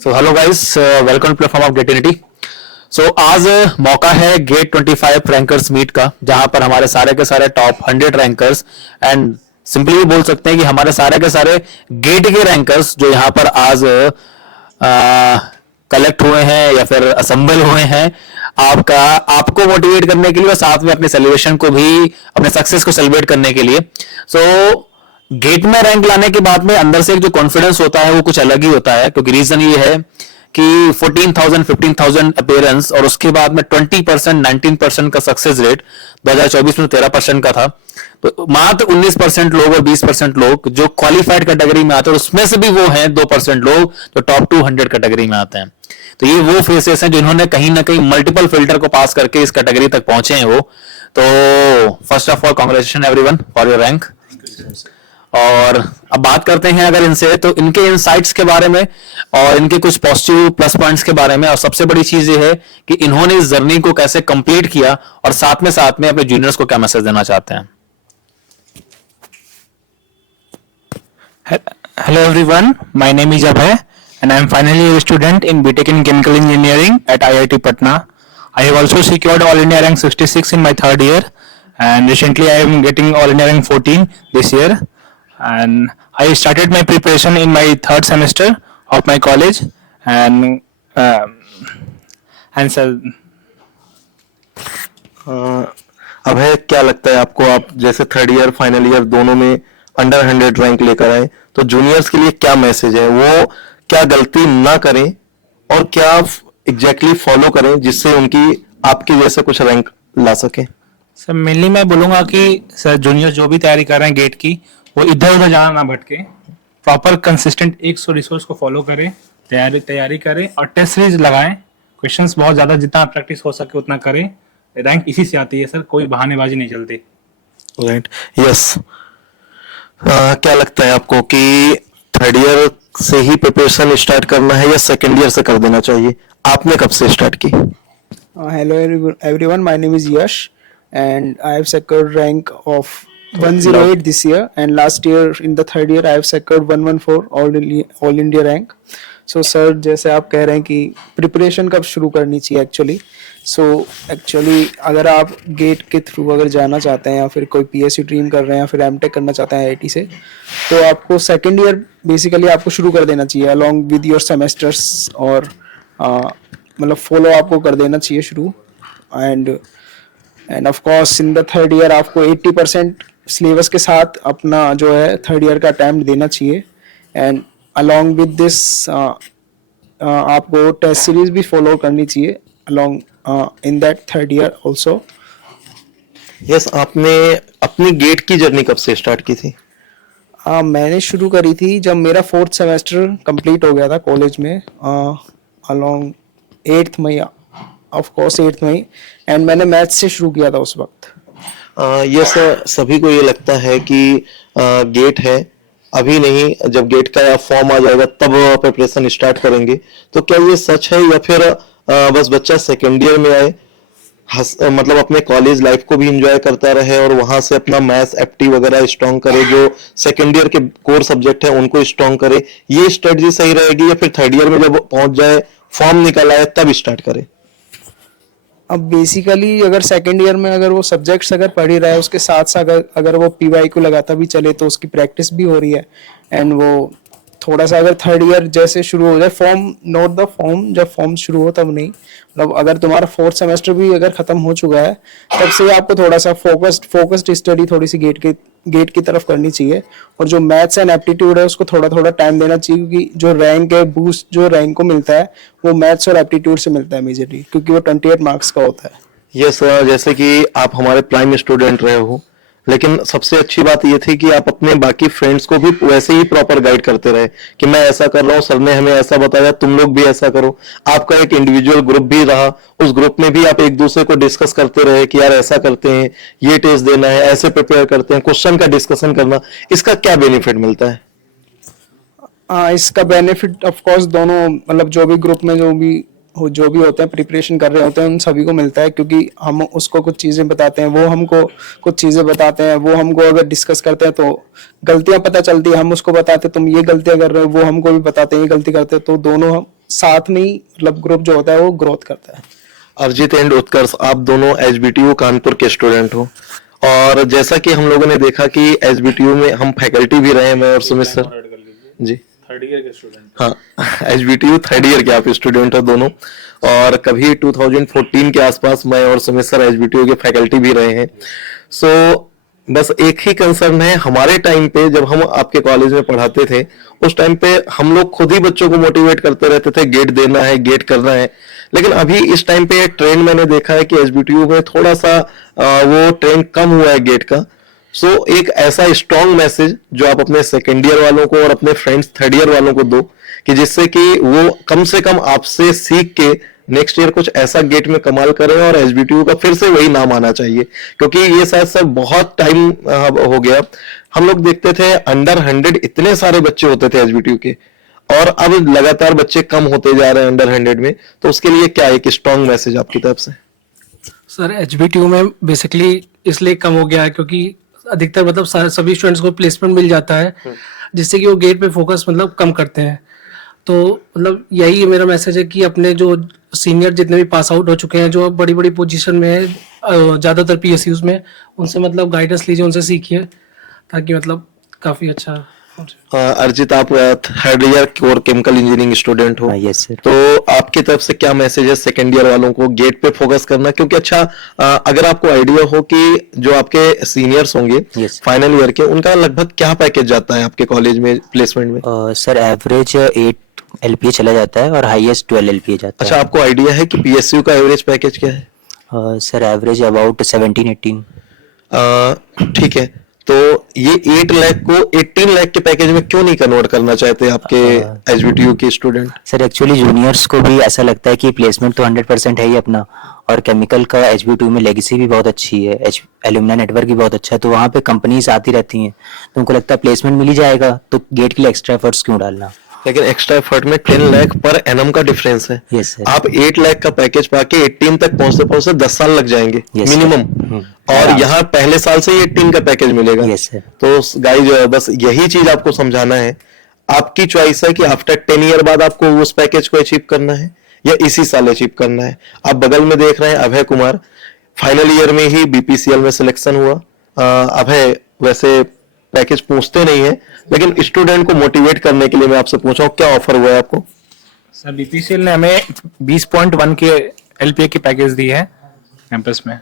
So hello guys, welcome platform of गेटिनिटी। So आज मौका है गेट 25 रैंकर्स मीट का, जहां पर हमारे सारे के सारे टॉप 100 रैंकर्स एंड सिंपली बोल सकते हैं कि हमारे सारे के सारे गेट के रैंकर्स जो यहां पर आज कलेक्ट हुए हैं या फिर असेंबल हुए हैं आपको मोटिवेट करने के लिए और साथ में अपने सेलिब्रेशन को भी, अपने सक्सेस को सेलिब्रेट करने के लिए। सो गेट में रैंक लाने के बाद में अंदर से एक जो कॉन्फिडेंस होता है वो कुछ अलग ही होता है, क्योंकि रीजन ये है कि 14,000 15,000 अपीयरेंस और उसके बाद में 20% 19% का सक्सेस रेट 2024 में 13% का था। तो मात्र 19% लोग और 20% लोग जो क्वालिफाइड कैटेगरी में आते हैं, उसमें से भी वो हैं 2% लोग जो टॉप 200 कैटेगरी में आते हैं। तो ये वो फेसेस हैं जिन्होंने कहीं ना कहीं मल्टीपल फिल्टर को पास करके इस कैटेगरी तक पहुंचे हैं वो। तो first of all congratulation everyone for your rank. और अब बात करते हैं अगर इनसे, तो इनके इनसाइट्स के बारे में और इनके कुछ पॉजिटिव प्लस पॉइंट्स के बारे में। और सबसे बड़ी चीज ये है कि इन्होंने इस जर्नी को कैसे कंप्लीट किया और साथ में अपने जूनियर्स को क्या मैसेज देना चाहते हैं। Hello everyone, my name is Abhay and I am finally a student in BTech in Chemical Engineering at IIT Patna. I have also secured All India rank 66 in my third year and recently I am getting All India rank 14 this year, and I started my preparation in my third semester of my college and sir. अभय, क्या लगता है आपको, आप जैसे third year final year दोनों में under 100 rank लेकर आए, तो जूनियर्स के लिए क्या मैसेज है? वो क्या गलती ना करें और क्या एग्जैक्टली फॉलो करें जिससे उनकी आपकी जैसे कुछ रैंक ला सके? सर मेनली मैं बोलूंगा कि सर जूनियर जो भी तैयारी कर रहे हैं गेट की, वो इधर उधर जाना ना भटके, प्रॉपर कंसिस्टेंट एक रिसोर्स को फॉलो करें, तैयारी करें और टेस्ट सीरीज लगाएं, क्वेश्चंस बहुत ज्यादा जितना प्रैक्टिस हो सके उतना करें। रैंक इसी से आती है सर, कोई बहानेबाजी नहीं चलती। Right, yes. क्या लगता है आपको कि थर्ड ईयर से ही प्रिपरेशन स्टार्ट करना है या सेकेंड ईयर से कर देना चाहिए? आपने कब से स्टार्ट की? Hello everyone, my name is Yash and I have secured rank of 108 this year, and last year in the third year I have secured 114 all India rank. So sir, जैसे आप कह रहे हैं कि प्रिपरेशन कब शुरू करनी चाहिए एक्चुअली, एक्चुअली अगर आप गेट के थ्रू अगर जाना चाहते हैं या फिर कोई पीएससी ड्रीम कर रहे हैं या फिर एमटेक करना चाहते हैं आईआईटी से, तो आपको सेकेंड ईयर बेसिकली आपको शुरू कर देना चाहिए अलॉन्ग विद योर सेमेस्टर्स, और मतलब फॉलो आपको कर देना चाहिए शुरू। End of course in the third year आपको 80% सिलेबस के साथ अपना जो है थर्ड ईयर का अटैम्प्ट देना चाहिए, एंड अलॉन्ग विद दिस आपको टेस्ट सीरीज भी फॉलो करनी चाहिए along in that third year also. Yes, आपने अपनी गेट की जर्नी कब से स्टार्ट की थी? मैंने शुरू करी थी जब मेरा 4th सेमेस्टर कंप्लीट हो गया था कॉलेज में, along 8th May, of course 8th May, and मैंने मैथ्स से शुरू किया था उस वक्त। यस, सभी को ये लगता है कि गेट है, अभी नहीं, जब गेट का फॉर्म आ जाएगा तब प्रिपरेशन स्टार्ट करेंगे। तो क्या ये सच है या फिर बस बच्चा सेकेंड ईयर में आए, मतलब अपने कॉलेज लाइफ को भी एंजॉय करता रहे और वहां से अपना मैथ्स एप्टी वगैरह स्ट्रॉन्ग करे, जो सेकेंड ईयर के कोर सब्जेक्ट है उनको स्ट्रॉन्ग करे, ये स्ट्रेटजी सही रहेगी या फिर थर्ड ईयर में जब पहुंच जाए, फॉर्म निकल आए तब स्टार्ट करे? अब बेसिकली अगर सेकेंड ईयर में अगर वो सब्जेक्ट्स अगर पढ़ ही रहा है, उसके साथ साथ अगर वो पीवाई को लगाता भी चले तो उसकी प्रैक्टिस भी हो रही है, एंड वो थोड़ा सा अगर थर्ड ईयर जैसे शुरू हो जाए, फॉर्म नोट द फॉर्म, जब फॉर्म शुरू हो तब नहीं, मतलब अगर तुम्हारा 4th सेमेस्टर भी अगर खत्म हो चुका है तब से आपको थोड़ा सा फोकस्ड स्टडी थोड़ी सी गेट की तरफ करनी चाहिए, और जो मैथ्स एंड एप्टीट्यूड है उसको थोड़ा थोड़ा टाइम देना चाहिए, क्योंकि जो रैंक है, बूस्ट जो रैंक को मिलता है वो मैथ्स और एप्टीट्यूड से मिलता है मेजरली, क्योंकि वो 28 मार्क्स का होता है। यस, जैसे कि आप हमारे प्राइम स्टूडेंट रहे हो, लेकिन सबसे अच्छी बात ये थी कि आप अपने बाकी फ्रेंड्स को भी वैसे ही प्रॉपर गाइड करते रहे कि मैं ऐसा कर रहा हूँ, सर ने हमें ऐसा बताया, तुम लोग भी ऐसा करो। आपका एक इंडिविजुअल ग्रुप भी रहा, उस ग्रुप में भी आप एक दूसरे को डिस्कस करते रहे कि यार ऐसा करते हैं, ये टेस्ट देना है, ऐसे प्रिपेयर करते हैं, क्वेश्चन का डिस्कशन करना, इसका क्या बेनिफिट मिलता है? इसका बेनिफिट ऑफ कोर्स दोनों, मतलब जो भी ग्रुप में जो भी जो भी होते हैं प्रिपरेशन कर रहे होते हैं उन सभी को मिलता है, क्योंकि हम उसको कुछ चीजें बताते हैं, वो हमको कुछ चीजें बताते हैं, वो हमको अगर डिस्कस करते हैं तो गलतियां पता चलती है, हम उसको बताते हैं तुम ये गलतियां कर रहे हो, वो हमको भी बताते हैं ये गलती करते हैं, तो दोनों हम साथ में ही मतलब ग्रुप जो होता है वो ग्रोथ करता है। अरिजीत एंड उत्कर्ष, आप दोनों एचबीटीयू कानपुर के स्टूडेंट हो, और जैसा कि हम लोगों ने देखा कि एचबीटीयू में हम फैकल्टी भी रहे, मैं और सुमित सर जी थर्ड ईयर के स्टूडेंट। हाँ, एचबीटीयू थर्ड ईयर के आप स्टूडेंट हो दोनों, और कभी 2014 के आसपास मैं और सुमित सर एचबीटीयू के फैकल्टी भी रहे हैं। सो बस एक ही कंसर्न है, हमारे टाइम पे जब हम आपके कॉलेज में पढ़ाते थे उस टाइम पे हम लोग खुद ही बच्चों को मोटिवेट करते रहते थे, गेट देना है, गेट करना है। लेकिन अभी इस टाइम पे ट्रेंड मैंने देखा है कि एचबीटीयू में थोड़ा सा वो ट्रेंड कम हुआ है गेट का। सो एक ऐसा स्ट्रॉन्ग मैसेज जो आप अपने सेकेंड ईयर वालों को और अपने फ्रेंड्स थर्ड ईयर वालों को दो, कि जिससे कि वो कम से कम आपसे सीख के नेक्स्ट ईयर कुछ ऐसा गेट में कमाल करें और एचबीटीयू का फिर से वही नाम आना चाहिए। क्योंकि ये शायद सर बहुत टाइम हो गया, हम लोग देखते थे अंडर 100 इतने सारे बच्चे होते थे एचबीटीयू के, और अब लगातार बच्चे कम होते जा रहे हैं अंडर 100 में। तो उसके लिए क्या एक स्ट्रॉन्ग मैसेज आपकी तरफ से? सर एचबीटीयू में बेसिकली इसलिए कम हो गया है क्योंकि अधिकतर मतलब सभी स्टूडेंट्स को प्लेसमेंट मिल जाता है, जिससे कि वो गेट पे फोकस मतलब कम करते हैं। तो मतलब यही मेरा मैसेज है कि अपने जो सीनियर जितने भी पास आउट हो चुके हैं, जो बड़ी बड़ी पोजीशन में है, ज़्यादातर पीएसयूज में, उनसे मतलब गाइडेंस लीजिए, उनसे सीखिए, ताकि मतलब काफ़ी अच्छा हो जाए। अर्जित, आप third year core chemical engineering student हो, यस सर। तो आपकी तरफ से क्या मैसेज है सेकेंड ईयर वालों को गेट पे फोकस करना? क्योंकि अच्छा, अगर आपको आइडिया हो कि जो आपके सीनियर्स होंगे Yes. फाइनल ईयर के, उनका लगभग क्या पैकेज जाता है आपके कॉलेज में प्लेसमेंट में? सर एवरेज 8 LPA चला जाता है और हाईएस्ट 12 LPA जाता अच्छा, आपको आइडिया है कि पीएसयू का एवरेज पैकेज क्या है? है। Sir average about 17-18। ठीक है, तो ये 8 लाख को 18 लाख के पैकेज में क्यों नहीं कन्वर्ट करना चाहते आपके एचबीटीयू के स्टूडेंट? सर एक्चुअली जूनियर्स को भी ऐसा लगता है कि प्लेसमेंट तो 100% है ही अपना, और केमिकल का एचबीटीयू में लेगेसी भी बहुत अच्छी है, एल्यूमिना नेटवर्क भी बहुत अच्छा है, तो वहाँ पे कंपनीज आती रहती हैं, तो उनको लगता है प्लेसमेंट मिल ही जाएगा, तो गेट के लिए एक्स्ट्रा एफर्ट्स क्यों डालना। लेकिन एक्स्ट्रा एफर्ट में 10 लाख पर एनम का डिफरेंस है। Yes, sir. आप 8 लाख का पैकेज पाके 18 तक पहुंचते पहुंचते 10 साल लग जाएंगे Yes, sir. मिनिमम, और यहाँ पहले साल से ही 18 का पैकेज मिलेगा। Yes, sir. तो गाइज, बस यही चीज आपको समझाना है। आपकी चॉइस है कि आफ्टर 10 ईयर बाद आपको उस पैकेज को अचीव करना है या इसी साल अचीव करना है। आप बगल में देख रहे हैं अभय कुमार, फाइनल ईयर में ही बीपीसीएल में सिलेक्शन हुआ। अभय वैसे पैकेज पूछते नहीं है, लेकिन स्टूडेंट को मोटिवेट करने के लिए मैं आपसे पूछा हूँ, क्या ऑफर हुआ है आपको? सर बीपीसीएल ने हमें 20.1 के LPA की पैकेज दी है कैंपस में।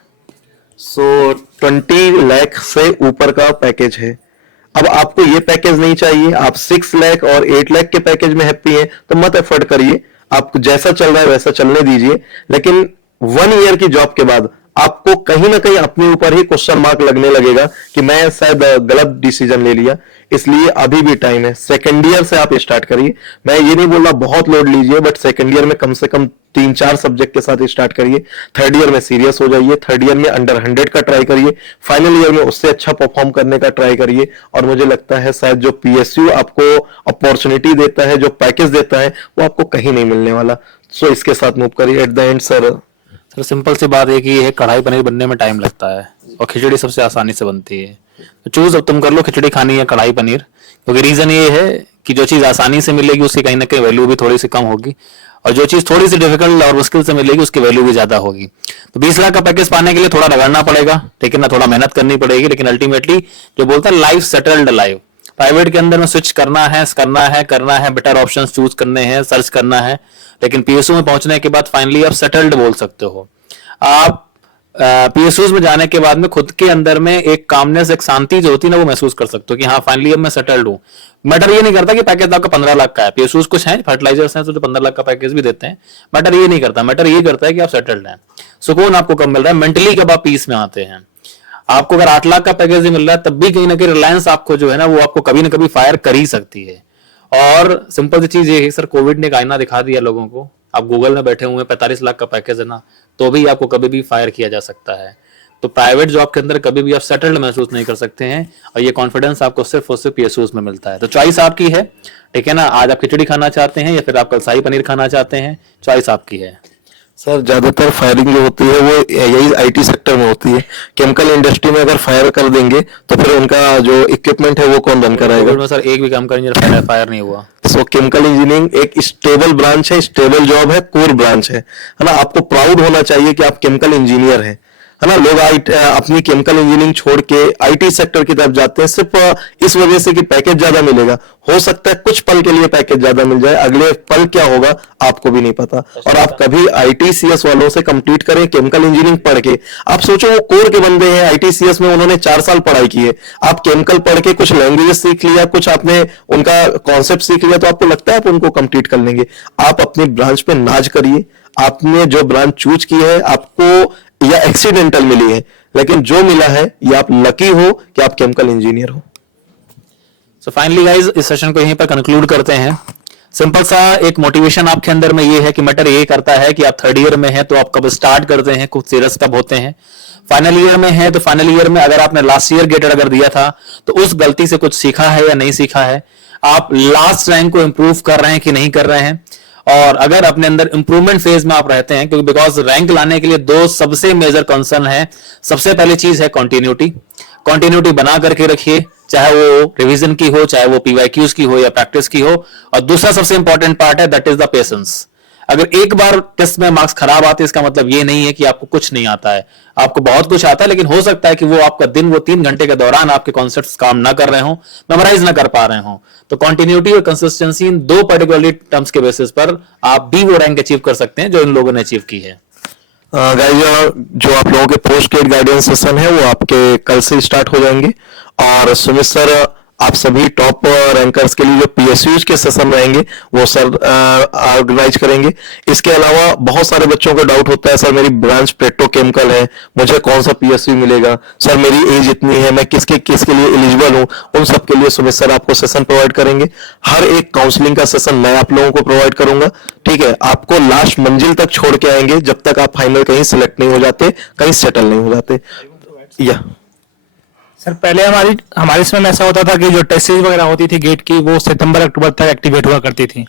सो 20 लाख से ऊपर का पैकेज है। अब आपको ये पैकेज नहीं चाहिए, आप 6 लाख और 8 लाख के पैकेज में हैप्पी हैं, तो मत एफर्ट करिए, आपको जैसा चल रहा है वैसा चलने दीजिए। लेकिन 1 ईयर की जॉब के बाद आपको कहीं ना कहीं अपने ऊपर ही क्वेश्चन मार्क लगने लगेगा कि मैं शायद गलत डिसीजन ले लिया। इसलिए अभी भी टाइम है, सेकेंड ईयर से आप स्टार्ट करिए। मैं ये नहीं बोल रहा बहुत लोड लीजिए, बट सेकेंड ईयर में कम से कम 3-4 सब्जेक्ट के साथ स्टार्ट करिए। थर्ड ईयर में सीरियस हो जाइए, थर्ड ईयर में अंडर 100 का ट्राई करिए, फाइनल ईयर में उससे अच्छा परफॉर्म करने का ट्राई करिए। और मुझे लगता है शायद जो पीएसयू आपको अपॉर्चुनिटी देता है, जो पैकेज देता है, वो आपको कहीं नहीं मिलने वाला। सो इसके साथ मूव करिए। At the end sir simple सी बात एक ही है, कढ़ाई पनीर बनने में टाइम लगता है और खिचड़ी सबसे आसानी से बनती है। तो चूज अब तुम कर लो, खिचड़ी खानी है कढ़ाई पनीर, क्योंकि रीजन ये है कि जो चीज आसानी से मिलेगी उसकी कहीं ना कहीं वैल्यू भी थोड़ी सी कम होगी, और जो चीज थोड़ी सी डिफिकल्ट और मुश्किल से मिलेगी उसकी वैल्यू भी ज्यादा होगी। तो 20 लाख का पैकेज पाने के लिए थोड़ा रगड़ना पड़ेगा, लेकिन ना थोड़ा मेहनत करनी पड़ेगी, लेकिन अल्टीमेटली जो बोलता है लाइफ सेटल्ड लाइफ, प्राइवेट के अंदर में स्विच करना है, बेटर ऑप्शंस चूज करने हैं, सर्च करना है, लेकिन पीएसयू में पहुंचने के बाद फाइनली आप सेटल्ड बोल सकते हो। आप पीएसयूज में जाने के बाद में खुद के अंदर में एक कामनेस, एक शांति जो होती है ना, वो महसूस कर सकते हो कि हाँ फाइनली अब मैं सेटल्ड हूँ। मैटर ये नहीं करता कि पैकेज आपका 15 लाख का है, पीएसयूज कुछ है फर्टिलाइजर्स हैं तो जो 15 लाख का पैकेज भी देते हैं, मैटर ये नहीं करता। मैटर ये करता है कि आप सेटल्ड हैं, सुकून आपको कब मिल रहा है, मेंटली कब आप पीस में आते हैं। आपको अगर 8 लाख का पैकेज ही मिल रहा है तब भी कहीं ना कहीं रिलायंस आपको जो है ना वो आपको कभी ना कभी फायर कर ही सकती है। और सिंपल सी चीज ये है सर, कोविड ने एक आईना दिखा दिया लोगों को। आप गूगल में बैठे हुए 45 लाख का पैकेज है ना, तो भी आपको कभी भी फायर किया जा सकता है। तो प्राइवेट जॉब के अंदर कभी भी आप सेटल्ड महसूस नहीं कर सकते हैं, और ये कॉन्फिडेंस आपको सिर्फ और सिर्फ पीएसयूज में मिलता है। तो चॉइस आपकी है, ठीक है ना। आज आप खिचड़ी खाना चाहते हैं या फिर आप कल शाही पनीर खाना चाहते हैं, चॉइस आपकी है। सर ज्यादातर फायरिंग जो होती है वो यही आईटी सेक्टर में होती है। केमिकल इंडस्ट्री में अगर फायर कर देंगे तो फिर उनका जो इक्विपमेंट है वो कौन रन कराएगा? में सर एक भी केमिकल इंजीनियर फायर नहीं हुआ। सो केमिकल इंजीनियरिंग एक स्टेबल ब्रांच है, स्टेबल जॉब है, कोर ब्रांच है ना। आपको प्राउड होना चाहिए कि आप केमिकल इंजीनियर हैं, है ना। लोग अपनी केमिकल इंजीनियरिंग छोड़ के आईटी सेक्टर की तरफ जाते हैं सिर्फ इस वजह से कि पैकेज ज्यादा मिलेगा। हो सकता है कुछ पल के लिए पैकेज ज्यादा मिल जाए, अगले पल क्या होगा आपको भी नहीं पता। और आप कभी आईटीसीएस वालों से कंप्लीट करें केमिकल इंजीनियरिंग पढ़ के, आप सोचो वो कोर के बंदे हैं, आईटीसीएस में उन्होंने 4 साल पढ़ाई की है, आप केमिकल पढ़ के कुछ लैंग्वेजेस सीख लिया, कुछ आपने उनका कॉन्सेप्ट सीख लिया, तो आपको लगता है आप उनको कंप्लीट कर लेंगे? आप अपनी ब्रांच पे नाज करिए। आपने जो ब्रांच चूज की है आपको या एक्सीडेंटल मिली है, लेकिन जो मिला है ये आप लकी हो कि आप केमिकल इंजीनियर हो। सो फाइनली गाइज इस सेशन को यहीं पर कंक्लूड करते हैं। सिंपल सा एक मोटिवेशन आपके अंदर में ये है कि मैटर ये करता है कि आप थर्ड ईयर में हैं तो आप कब स्टार्ट करते हैं, कुछ सीरियस कब होते हैं। फाइनल ईयर में है तो फाइनल ईयर में अगर आपने लास्ट ईयर गेटेड अगर दिया था तो उस गलती से कुछ सीखा है या नहीं सीखा है, आप लास्ट रैंक को इंप्रूव कर रहे हैं कि नहीं कर रहे हैं। और अगर अपने अंदर इंप्रूवमेंट फेज में आप रहते हैं, क्योंकि बिकॉज रैंक लाने के लिए 2 सबसे मेजर कंसर्न है। सबसे पहली चीज है कंटिन्यूटी। कंटिन्यूटी बना करके रखिए, चाहे वो रिवीजन की हो, चाहे वो पीवाईक्यूज की हो या प्रैक्टिस की हो। और दूसरा सबसे इंपॉर्टेंट पार्ट है दैट इज द पेशेंस। अगर एक बार टेस्ट में मार्क्स खराब आते हैं इसका मतलब ये नहीं है कि आपको कुछ नहीं आता है, आपको बहुत कुछ आता है, लेकिन हो सकता है कि वो आपका दिन वो 3 घंटे के दौरान आपके कॉन्सेप्ट्स काम ना कर रहे हो, मेमोराइज ना कर पा रहे हो। तो कंटिन्यूटी और कंसिस्टेंसी इन 2 पर्टिकुलरली टर्म्स के बेसिस पर आप भी वो रैंक अचीव कर सकते हैं जो इन लोगों ने अचीव की है। गाइस जो आप लोगों के पोस्ट ग्रेड गाइडेंस सेशन है वो आपके कल से स्टार्ट हो जाएंगे। और सुमित सर आप सभी टॉप रैंकर्स के लिए जो पीएसयूज के सेशन रहेंगे वो सर ऑर्गेनाइज करेंगे। इसके अलावा बहुत सारे बच्चों को डाउट होता है, सर मेरी ब्रांच पेट्रोकेमिकल है, मुझे कौन सा पीएसयू मिलेगा, सर मेरी एज इतनी है, मैं किसके लिए एलिजिबल हूं। उन सब के लिए सुमित सर आपको सेशन प्रोवाइड करेंगे। हर एक काउंसलिंग का सेशन मैं आप लोगों को प्रोवाइड करूंगा, ठीक है। आपको लास्ट मंजिल तक छोड़ के आएंगे जब तक आप फाइनल कहीं सिलेक्ट नहीं हो जाते, कहीं सेटल नहीं हो जाते। या सर पहले हमारे इसमें ऐसा होता था कि जो टेस्ट सीरीज वगैरह होती थी गेट की वो सितंबर अक्टूबर तक एक्टिवेट हुआ करती थी,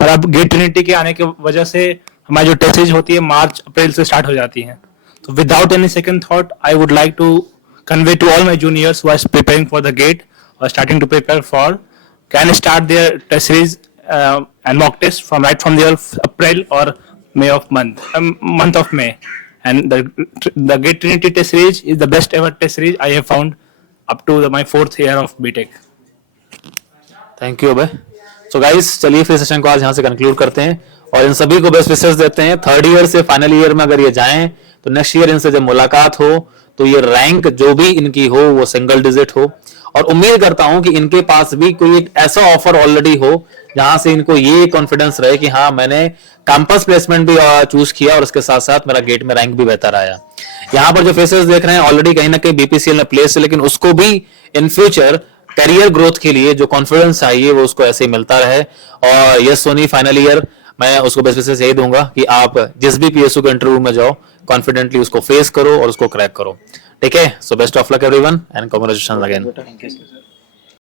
पर अब गेट ट्रिनिटी के आने की वजह से हमारी जो टेस्ट सीरीज होती है मार्च अप्रैल से स्टार्ट हो जाती है। तो without any second thought I would like to convey to all my juniors who are preparing for the GATE और starting to prepare for can start their test series and mock test from their April or May of month of May, and the GATE Trinity test series is the best ever test series I have found up to my 4th year of BTech. Thank you Abhay. So guys चलिए फिर session को आज यहाँ से conclude करते हैं और इन सभी को बेस्ट विशेस देते हैं। थर्ड ईयर से फाइनल ईयर में अगर ये जाएं तो नेक्स्ट ईयर इनसे जब मुलाकात हो तो ये रैंक जो भी इनकी हो वो सिंगल डिजिट हो। और उम्मीद करता हूं कि इनके पास भी कोई एक ऐसा ऑफर ऑलरेडी हो जहां से इनको ये कॉन्फिडेंस रहे कि हाँ मैंने कैंपस प्लेसमेंट भी चूज किया और उसके साथ साथ मेरा गेट में रैंक भी बेहतर आया। यहाँ पर जो फेसेस देख रहे हैं ऑलरेडी कहीं ना कहीं बीपीसीएल ने प्लेस है, लेकिन उसको भी इन फ्यूचर करियर ग्रोथ के लिए जो कॉन्फिडेंस चाहिए वो उसको ऐसे ही मिलता रहे। और यस सोनी फाइनल ईयर मैं उसको बेस्ट विशेस यही दूंगा कि आप जिस भी पीएसयू के इंटरव्यू में जाओ कॉन्फिडेंटली उसको फेस करो और उसको क्रैक करो, ठीक है। So best of luck everyone and congratulations again.